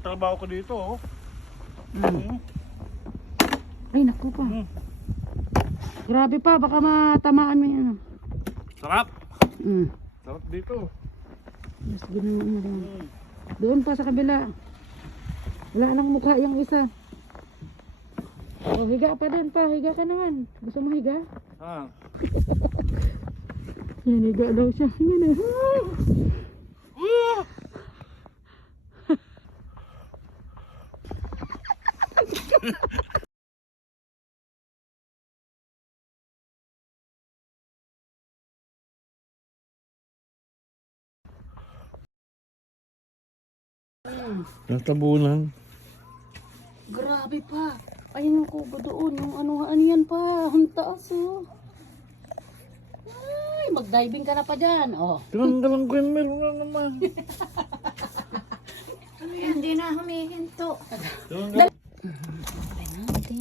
ang trabaho ko dito, oh. Ay, naku pa. Grabe pa, baka matamaan mo yan. Sarap. Sarap dito. Mas ginawa mo lang. Doon pa sa kabila. Wala nang mukha yung isa. Oh, higa pa din pa. Higa ka naman. Gusto mo higa? Ah. Yan, higa daw siya. Yan eh. Natabunan. Grabe pa. Ayun yung kubo doon. Yung ano yan pa. Ang taas oh. Ay, mag-diving ka na pa dyan. Oh. Dalang ko yun, meron na naman. Ano yan? Hindi na humihinto. Tignan natin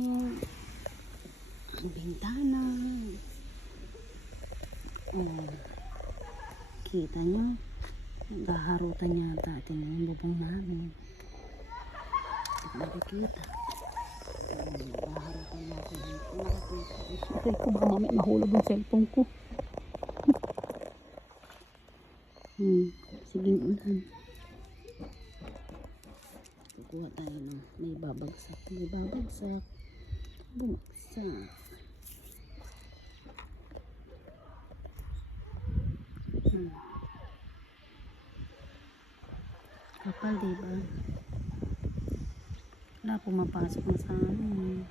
ang bintana. Oh. Kita nyo? Gaharutan yata atin yung bubong namin. Nakikita. Gaharutan natin. Nakikita. Ay ko baka mamaya mahulog yung cellphone ko. Sige ulan. Kukuha tayo ng may babagsak. May babagsak. Bumagsak. Kapal diba? Wala pumapasok na sa amin.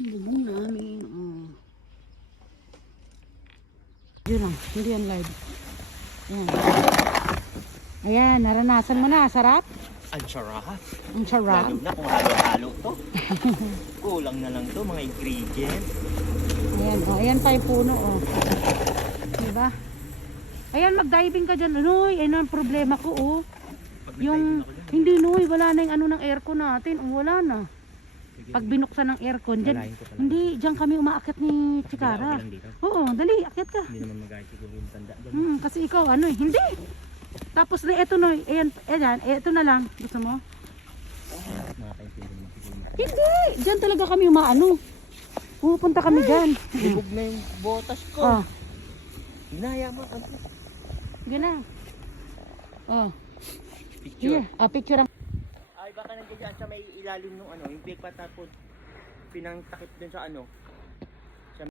Bubong namin. Oh. Yun lang. Hindi yan live. Ayan. Ayan. Naranasan mo na. Sarap? Ang sarap. Ang sarap. Lalo na kung halo-halo to. Kulang na lang to mga ingredients. Ayan. Oh. Ayan pa yung puno. Oh. Diba? Ayan. Mag-diving ka dyan. Noy. Ayun ang problema ko. Oh. Yung hindi Noy. Wala na yung ano ng aircon natin. Oh, wala na. Pag binuksan ng aircon dyan, hindi, dyan kami umaakyat ni Chikara. Oo, dali, akyat ka. Hindi naman mag-ayos siguro yung tanda dyan. Kasi ikaw, ano eh, hindi. Tapos na ito Noy, ayan, ito na lang. Gusto mo? Makakaintindi naman siguro. Hindi, dyan talaga kami umaano. Pupunta kami dyan. Libog na yung botas ko. Oh, Hinaya mo. yun na. Oh, Picture. here, picture ang. Ay baka nandiyan sa may ilalim nung ano, yung pigpat tapos pinangtakip dun sa ano,